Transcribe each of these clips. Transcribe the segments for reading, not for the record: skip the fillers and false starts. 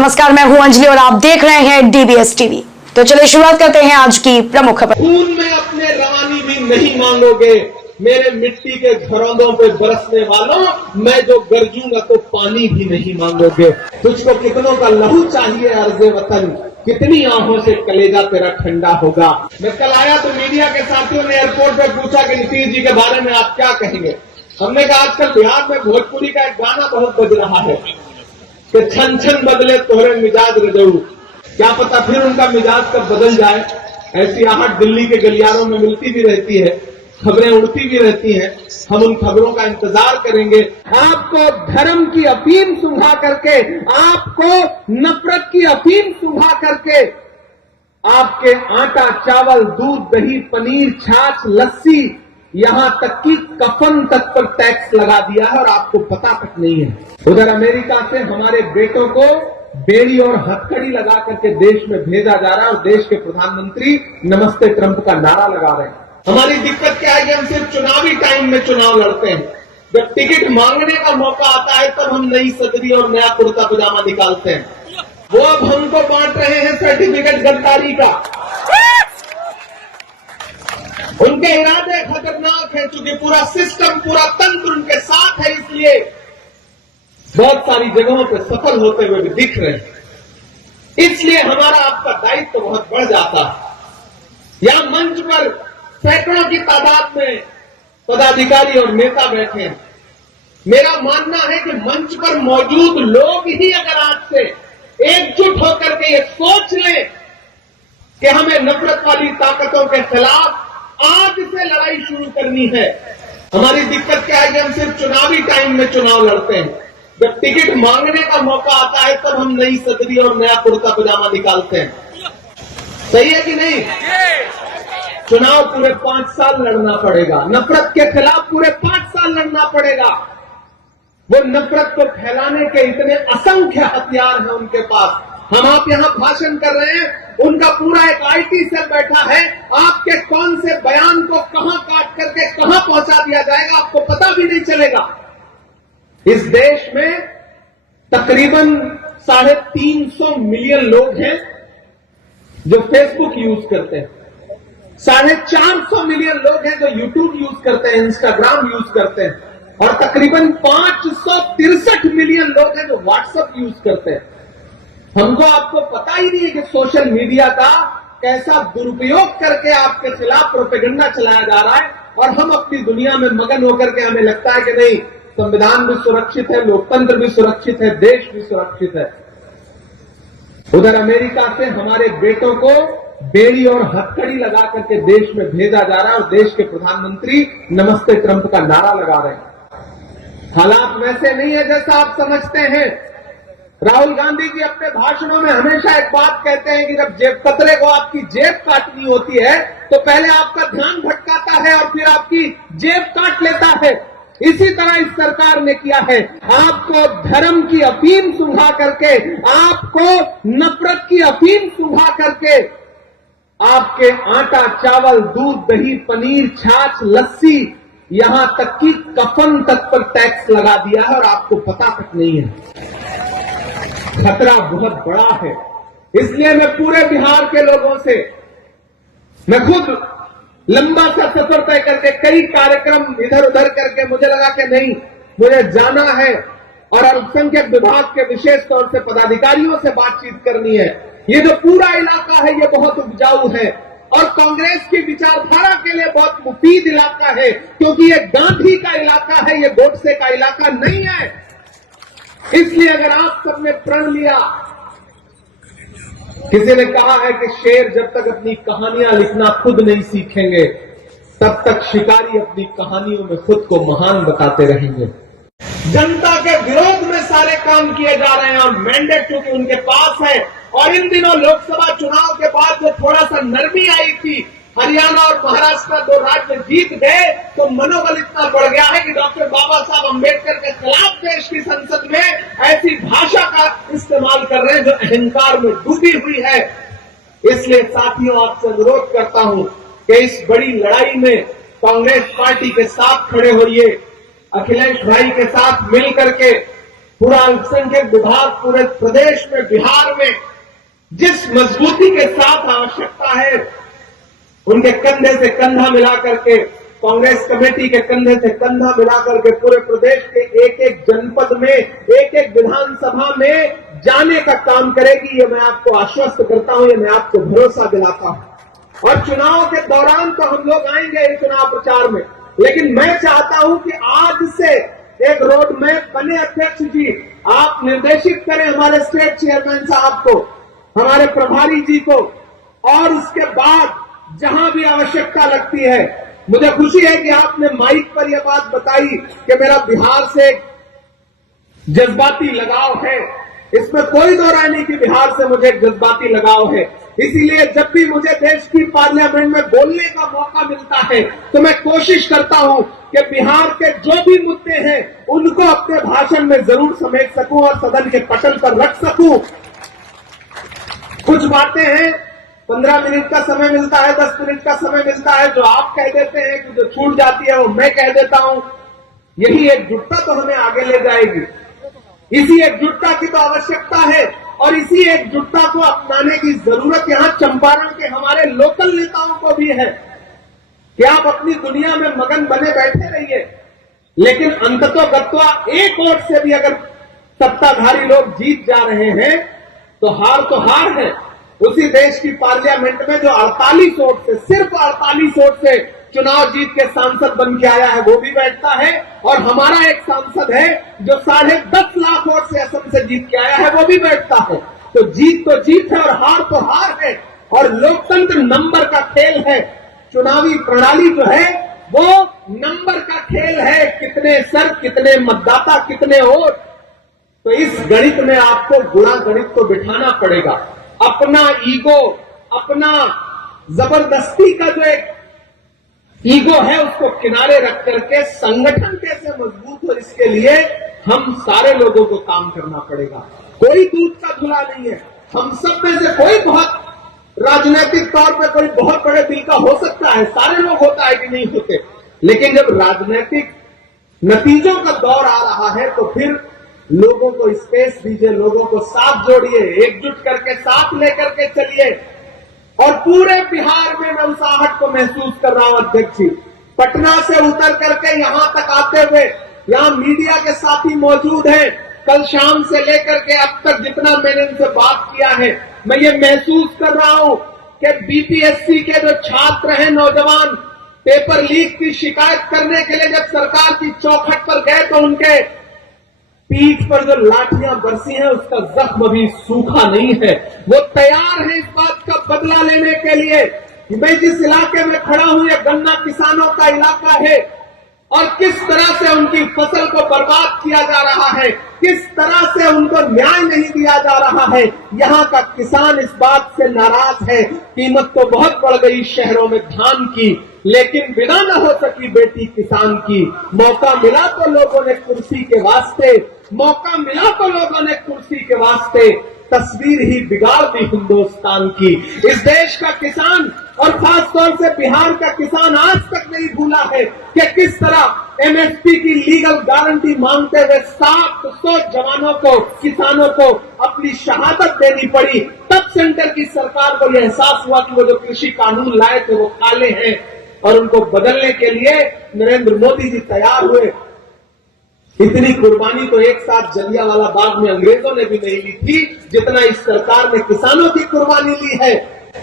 नमस्कार, मैं हूं अंजलि और आप देख रहे हैं डीबीएस टीवी। तो चलिए शुरुआत करते हैं आज की प्रमुख खबर। खून में अपने रवानी भी नहीं मांगोगे, मेरे मिट्टी के घरौंदों पे बरसने वालों, मैं जो गरजूंगा तो पानी भी नहीं मांगोगे। तुझको कितनों का लहू चाहिए अर्ज़े वतन, कितनी आंखों से कलेजा तेरा ठंडा होगा। मैं कल आया तो मीडिया के साथियों ने एयरपोर्ट पे पूछा कि नीतीश जी के बारे में आप क्या कहेंगे। हमने कहा आजकल बिहार में भोजपुरी का एक गाना बहुत बज रहा है कि छन छन बदले तोहरे मिजाज रजऊ। क्या पता फिर उनका मिजाज कब बदल जाए। ऐसी आहट दिल्ली के गलियारों में मिलती भी रहती है, खबरें उड़ती भी रहती हैं। हम उन खबरों का इंतजार करेंगे। आपको धर्म की अफीम सुंघा करके, आपको नफरत की अफीम सुंघा करके, आपके आटा, चावल, दूध, दही, पनीर, छाछ, लस्सी, यहां तक कि कफन तक पर टैक्स लगा दिया है और आपको पता तक नहीं है। उधर अमेरिका से हमारे बेटों को बेड़ी और हथकड़ी लगा करके देश में भेजा जा रहा है और देश के प्रधानमंत्री नमस्ते ट्रंप का नारा लगा रहे हैं। हमारी दिक्कत क्या है कि हम सिर्फ चुनावी टाइम में चुनाव लड़ते हैं। जब टिकट मांगने का मौका आता है तब हम नई सदरी और नया कुर्ता पजामा निकालते हैं। वो अब हमको बांट रहे हैं सर्टिफिकेट गद्दारी का। उनके इरादे खतरनाक हैं, क्योंकि पूरा सिस्टम, पूरा तंत्र उनके साथ है, इसलिए बहुत सारी जगहों पर सफल होते हुए भी दिख रहे हैं। इसलिए हमारा आपका दायित्व तो बहुत बढ़ जाता है। यहां मंच पर सैकड़ों की तादाद में पदाधिकारी और नेता बैठे हैं। मेरा मानना है कि मंच पर मौजूद लोग ही अगर आज से एकजुट होकर के ये सोच लें कि हमें नफरत वाली ताकतों के खिलाफ आज से लड़ाई शुरू करनी है। हमारी दिक्कत क्या है कि हम सिर्फ चुनावी टाइम में चुनाव लड़ते हैं। जब टिकट मांगने का मौका आता है तब हम नई सदरी और नया कुर्ता पजामा निकालते हैं। सही है कि नहीं? चुनाव पूरे 5 साल लड़ना पड़ेगा, नफरत के खिलाफ पूरे 5 साल लड़ना पड़ेगा। वो नफरत को फैलाने के इतने असंख्य हथियार हैं उनके पास। हम आप यहां भाषण कर रहे हैं, उनका पूरा एक आईटी सेल बैठा है। आपके कौन से बयान को कहां काट करके कहां पहुंचा दिया जाएगा आपको पता भी नहीं चलेगा। इस देश में तकरीबन 350 मिलियन लोग हैं जो फेसबुक यूज करते हैं, 450 मिलियन लोग हैं जो यूट्यूब यूज करते हैं, इंस्टाग्राम यूज करते हैं, और तकरीबन 563 मिलियन लोग हैं जो व्हाट्सएप यूज करते हैं। हमको आपको पता ही नहीं है कि सोशल मीडिया का कैसा दुरुपयोग करके आपके खिलाफ प्रोपेगेंडा चलाया जा रहा है, और हम अपनी दुनिया में मगन होकर के हमें लगता है कि नहीं, संविधान भी सुरक्षित है, लोकतंत्र भी सुरक्षित है, देश भी सुरक्षित है। उधर अमेरिका से हमारे बेटों को बेड़ी और हथकड़ी लगा करके देश में भेजा जा रहा है और देश के प्रधानमंत्री नमस्ते ट्रंप का नारा लगा रहे हैं। हालात वैसे नहीं है जैसा आप समझते हैं। राहुल गांधी जी अपने भाषणों में हमेशा एक बात कहते हैं कि जब जेब कतरे को आपकी जेब काटनी होती है तो पहले आपका ध्यान भटकाता है और फिर आपकी जेब काट लेता है। इसी तरह इस सरकार ने किया है। आपको धर्म की अफीम सुंघा करके, आपको नफरत की अफीम सुंघा करके, आपके आटा, चावल, दूध, दही, पनीर, छाछ, लस्सी, यहां तक कि कफन तक पर टैक्स लगा दिया है और आपको पता तक नहीं है। खतरा बहुत बड़ा है। इसलिए मैं पूरे बिहार के लोगों से, मैं खुद लंबा सा सफर तय करके कई कार्यक्रम इधर उधर करके मुझे लगा कि नहीं, मुझे जाना है और अल्पसंख्यक विभाग के विशेष तौर से पदाधिकारियों से बातचीत करनी है। ये जो पूरा इलाका है ये बहुत उपजाऊ है और कांग्रेस की विचारधारा के लिए बहुत मुफीद इलाका है, क्योंकि ये गांधी का इलाका है, ये गोडसे का इलाका नहीं है। इसलिए अगर आप सबने प्रण लिया, किसी ने कहा है कि शेर जब तक अपनी कहानियां लिखना खुद नहीं सीखेंगे तब तक शिकारी अपनी कहानियों में खुद को महान बताते रहेंगे। जनता के विरोध में सारे काम किए जा रहे हैं और मैंडेट क्योंकि उनके पास है। और इन दिनों लोकसभा चुनाव के बाद जो थोड़ा सा नरमी आई थी, हरियाणा और महाराष्ट्र 2 राज्य जीत गए, तो मनोबल इतना बढ़ गया है कि डॉक्टर बाबा साहब अंबेडकर के खिलाफ देश की संसद में ऐसी भाषा का इस्तेमाल कर रहे हैं जो अहंकार में डूबी हुई है। इसलिए साथियों, आपसे अनुरोध करता हूं कि इस बड़ी लड़ाई में कांग्रेस पार्टी के साथ खड़े होइए, अखिलेश भाई के साथ मिल करके पूरा अल्पसंख्यक विभाग पूरे प्रदेश में, बिहार में जिस मजबूती के साथ आवश्यकता है, उनके कंधे से कंधा मिला करके, कांग्रेस कमेटी के कंधे से कंधा मिला करके पूरे प्रदेश के एक एक जनपद में, एक एक विधानसभा में जाने का काम करेगी। ये मैं आपको आश्वस्त करता हूं, ये मैं आपको भरोसा दिलाता हूं। और चुनाव के दौरान तो हम लोग आएंगे चुनाव प्रचार में, लेकिन मैं चाहता हूं कि आज से एक रोड मैप बने। अध्यक्ष जी, आप निर्देशित करें हमारे स्टेट चेयरमैन साहब को, हमारे प्रभारी जी को, और उसके बाद जहां भी आवश्यकता लगती है, मुझे खुशी है कि आपने माइक पर यह बात बताई कि मेरा बिहार से जज्बाती लगाव है। इसमें कोई दो राय नहीं कि बिहार से मुझे जज्बाती लगाव है। इसीलिए जब भी मुझे देश की पार्लियामेंट में बोलने का मौका मिलता है तो मैं कोशिश करता हूं कि बिहार के जो भी मुद्दे हैं उनको अपने भाषण में जरूर समेट सकूं और सदन के पटल पर रख सकूं। कुछ बातें हैं, 15 मिनट का समय मिलता है, 10 मिनट का समय मिलता है, जो आप कह देते हैं कि जो छूट जाती है वो मैं कह देता हूं। यही एकजुटता तो हमें आगे ले जाएगी। इसी एकजुटता की तो आवश्यकता है और इसी एकजुटता को अपनाने की जरूरत यहां चंपारण के हमारे लोकल नेताओं को भी है कि आप अपनी दुनिया में मगन बने बैठे रहिए, लेकिन अंततोगत्वा एक वोट से भी अगर सत्ताधारी लोग जीत जा रहे हैं तो हार है। उसी देश की पार्लियामेंट में जो 48 वोट से, सिर्फ 48 वोट से चुनाव जीत के सांसद बन के आया है वो भी बैठता है, और हमारा एक सांसद है जो 10.5 लाख वोट से असम से जीत के आया है वो भी बैठता है। तो जीत है और हार है, और लोकतंत्र नंबर का खेल है। चुनावी प्रणाली जो है वो नंबर का खेल है, कितने सर, कितने मतदाता, कितने वोट। तो इस गणित में आपको गुणा गणित को बिठाना पड़ेगा। अपना ईगो, अपना जबरदस्ती का जो एक ईगो है उसको किनारे रख करके संगठन कैसे मजबूत हो, इसके लिए हम सारे लोगों को काम करना पड़ेगा। कोई दूध का धुला नहीं है। हम सब में से कोई बहुत राजनीतिक तौर पर कोई बहुत बड़े दिल का हो सकता है, सारे लोग होता है कि नहीं होते, लेकिन जब राजनीतिक नतीजों का दौर आ रहा है तो फिर लोगों को स्पेस दीजिए, लोगों को साथ जोड़िए, एकजुट करके साथ लेकर के चलिए। और पूरे बिहार में मैं उस आहट को महसूस कर रहा हूं अध्यक्ष जी। पटना से उतर करके यहां तक आते हुए, यहां मीडिया के साथी मौजूद हैं, कल शाम से लेकर के अब तक जितना मैंने इनसे बात किया है, मैं ये महसूस कर रहा हूं कि बीपीएससी के जो छात्र हैं, नौजवान, पेपर लीक की शिकायत करने के लिए जब सरकार की चौखट पर गए तो उनके पीठ पर जो लाठियां बरसी हैं उसका जख्म अभी सूखा नहीं है। वो तैयार है इस बात का बदला लेने के लिए। मैं जिस इलाके में खड़ा हूं ये गन्ना किसानों का इलाका है, और किस तरह से उनकी फसल को बर्बाद किया जा रहा है, किस तरह से उनको न्याय नहीं दिया जा रहा है। यहाँ का किसान इस बात से नाराज है। कीमत तो बहुत बढ़ गई शहरों में धान की, लेकिन बिना न हो सकी बेटी किसान की। मौका मिला तो लोगों ने कुर्सी के वास्ते, मौका मिला तो लोगों ने कुर्सी के वास्ते तस्वीर ही बिगाड़ दी हिंदुस्तान की। इस देश का किसान और खासतौर से बिहार का किसान आज तक नहीं भूला है कि किस तरह एमएसपी की लीगल गारंटी मांगते हुए 700 जवानों को, किसानों को अपनी शहादत देनी पड़ी। तब सेंटर की सरकार को यह एहसास हुआ कि वो जो कृषि कानून लाए थे वो काले हैं, और उनको बदलने के लिए नरेंद्र मोदी जी तैयार हुए। इतनी कुर्बानी तो एक साथ जलियांवाला बाग में अंग्रेजों ने भी नहीं ली थी जितना इस सरकार ने किसानों की कुर्बानी ली है।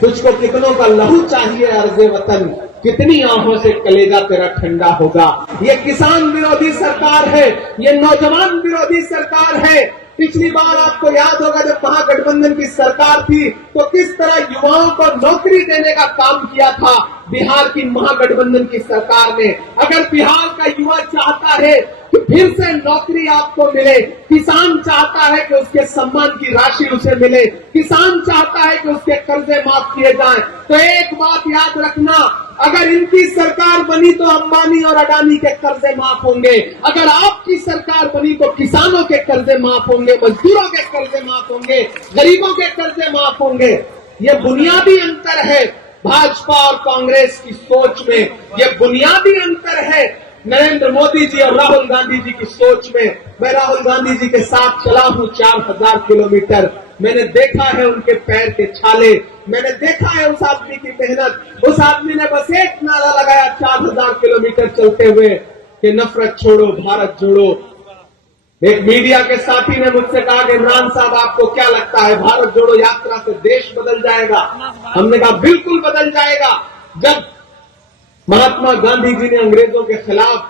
तुझको कितनों का लहू चाहिए अर्ज़े वतन, कितनी आंखों से कलेजा तेरा ठंडा होगा। ये किसान विरोधी सरकार है, ये नौजवान विरोधी सरकार है। पिछली बार आपको याद होगा जब महागठबंधन की सरकार थी तो किस तरह युवाओं को नौकरी देने का काम किया था बिहार की महागठबंधन की सरकार ने। अगर बिहार का युवा चाहता है कि फिर से नौकरी आपको मिले, किसान चाहता है कि उसके सम्मान की राशि उसे मिले, किसान चाहता है कि उसके कर्जे माफ किए जाएं, तो एक बात याद रखना, अगर इनकी सरकार बनी तो अंबानी और अडानी के कर्जे माफ होंगे। अगर आपकी सरकार बनी तो किसानों के कर्जे माफ होंगे, मजदूरों के कर्जे माफ होंगे, गरीबों के कर्जे माफ होंगे। ये बुनियादी अंतर है भाजपा और कांग्रेस की सोच में, ये बुनियादी अंतर है। नरेंद्र मोदी जी और राहुल गांधी जी की सोच में मैं राहुल गांधी जी के साथ चला हूं 4000 किलोमीटर। मैंने देखा है उनके पैर के छाले, मैंने देखा है उस आदमी की मेहनत। उस आदमी ने बस एक नारा लगाया 4000 किलोमीटर चलते हुए कि नफरत छोड़ो भारत जोड़ो। एक मीडिया के साथी ने मुझसे कहा कि इमरान साहब आपको क्या लगता है भारत जोड़ो यात्रा से देश बदल जाएगा? हमने कहा बिल्कुल बदल जाएगा। जब महात्मा गांधी जी ने अंग्रेजों के खिलाफ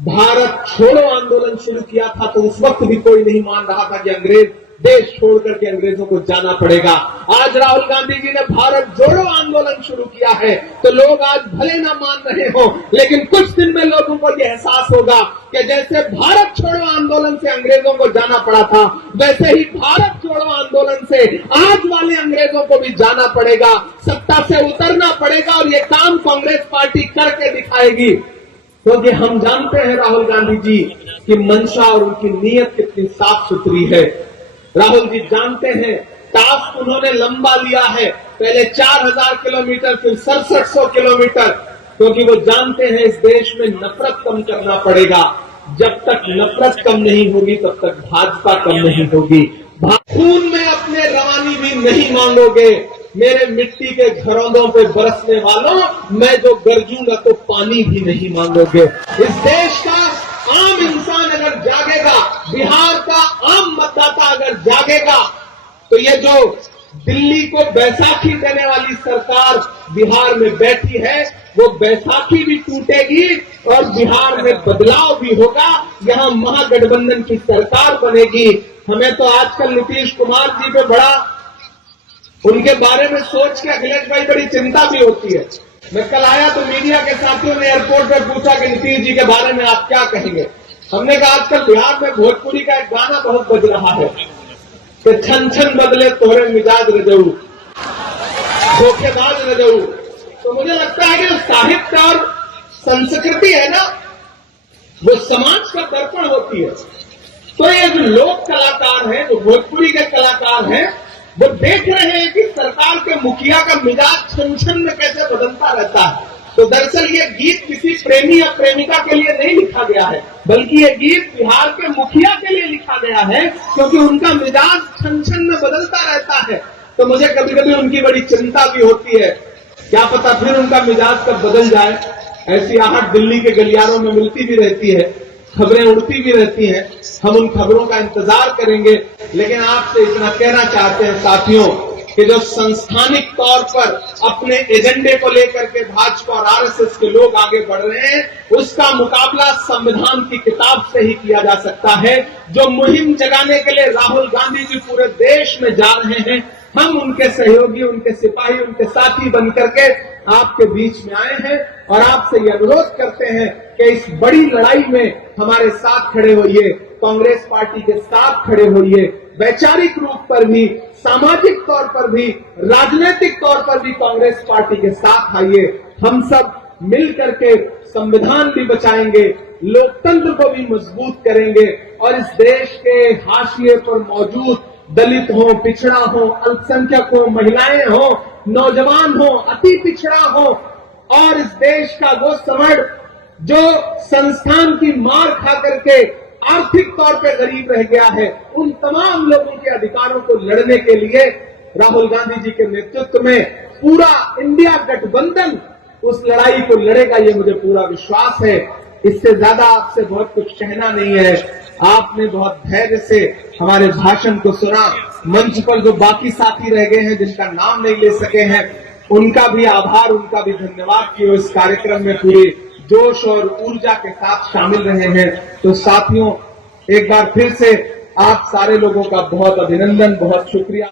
भारत छोड़ो आंदोलन शुरू किया था तो उस वक्त भी कोई नहीं मान रहा था कि अंग्रेज देश छोड़ करके अंग्रेजों को जाना पड़ेगा। आज राहुल गांधी जी ने भारत जोड़ो आंदोलन शुरू किया है तो लोग आज भले ना मान रहे हो, लेकिन कुछ दिन में लोगों को यह एहसास होगा कि जैसे भारत छोड़ो आंदोलन से अंग्रेजों को जाना पड़ा था, वैसे ही भारत छोड़ो आंदोलन से आज वाले अंग्रेजों को भी जाना पड़ेगा, सत्ता से उतरना पड़ेगा। और ये काम कांग्रेस पार्टी करके दिखाएगी, क्योंकि हम जानते हैं राहुल गांधी जी की मंशा और उनकी नीयत कितनी साफ सुथरी है। राहुल जी जानते हैं टास्क उन्होंने लंबा लिया है, पहले 4000 किलोमीटर फिर 6700 किलोमीटर, क्योंकि वो जानते हैं इस देश में नफरत कम करना पड़ेगा। जब तक नफरत कम नहीं होगी तब तक भाजपा कम नहीं होगी। खून में अपने रवानी भी नहीं मांगोगे, मेरे मिट्टी के घरौंदों पे बरसने वालों, मैं जो गरजूंगा तो पानी भी नहीं मांगोगे। इस देश का आम इंसान अगर जागेगा, बिहार का आम मतदाता अगर जागेगा, तो ये जो दिल्ली को बैसाखी देने वाली सरकार बिहार में बैठी है, वो बैसाखी भी टूटेगी और बिहार में बदलाव भी होगा। यहां महागठबंधन की सरकार बनेगी। हमें तो आजकल नीतीश कुमार जी पे बड़ा उनके बारे में सोच के अखिलेश भाई बड़ी चिंता भी होती है। मैं कल आया तो मीडिया के साथियों ने एयरपोर्ट पर पूछा कि नीतीश जी के बारे में आप क्या कहेंगे। हमने कहा आजकल बिहार में भोजपुरी का एक गाना बहुत बज रहा है कि छन छन बदले तोहरे मिजाज रजऊ, धोखेबाज रजऊ। तो मुझे लगता है कि जो साहित्य और संस्कृति है ना, वो समाज का दर्पण होती है। तो ये जो लोक कलाकार हैं, जो भोजपुरी के कलाकार हैं, वो देख रहे हैं कि सरकार के मुखिया का मिजाज छन छन में कैसे बदलता रहता है। तो दरअसल ये गीत किसी प्रेमी या प्रेमिका के लिए नहीं लिखा गया है, बल्कि ये गीत बिहार के मुखिया के लिए लिखा गया है, क्योंकि उनका मिजाज छन छन में बदलता रहता है। तो मुझे कभी कभी उनकी बड़ी चिंता भी होती है, क्या पता फिर उनका मिजाज कब बदल जाए। ऐसी आहट दिल्ली के गलियारों में मिलती भी रहती है, खबरें उड़ती भी रहती हैं। हम उन खबरों का इंतजार करेंगे, लेकिन आपसे इतना कहना चाहते हैं साथियों कि जो संस्थानिक तौर पर अपने एजेंडे को लेकर के भाजपा और आरएसएस के लोग आगे बढ़ रहे हैं, उसका मुकाबला संविधान की किताब से ही किया जा सकता है। जो मुहिम जगाने के लिए राहुल गांधी जी पूरे देश में जा रहे हैं, हम उनके सहयोगी, उनके सिपाही, उनके साथी बन करके आपके बीच में आए हैं और आपसे ये अनुरोध करते हैं कि इस बड़ी लड़ाई में हमारे साथ खड़े होइए, कांग्रेस पार्टी के साथ खड़े होइए। वैचारिक रूप पर भी, सामाजिक तौर पर भी, राजनीतिक तौर पर भी कांग्रेस पार्टी के साथ आइए। हम सब मिल करके संविधान भी बचाएंगे, लोकतंत्र को भी मजबूत करेंगे और इस देश के हाशिए पर मौजूद दलित हो, पिछड़ा हो, अल्पसंख्यक हो, महिलाएं हो, नौजवान हो, अति पिछड़ा हो और इस देश का वो समड़ जो संस्थान की मार खा करके आर्थिक तौर पर गरीब रह गया है, उन तमाम लोगों के अधिकारों को लड़ने के लिए राहुल गांधी जी के नेतृत्व में पूरा इंडिया गठबंधन उस लड़ाई को लड़ेगा, ये मुझे पूरा विश्वास है। इससे ज्यादा आपसे बहुत कुछ कहना नहीं है। आपने बहुत धैर्य से हमारे भाषण को सुना। मंच पर जो बाकी साथी रह गए हैं जिनका नाम नहीं ले सके हैं, उनका भी आभार, उनका भी धन्यवाद कि वो इस कार्यक्रम में पूरे जोश और ऊर्जा के साथ शामिल रहे हैं। तो साथियों, एक बार फिर से आप सारे लोगों का बहुत अभिनंदन, बहुत शुक्रिया।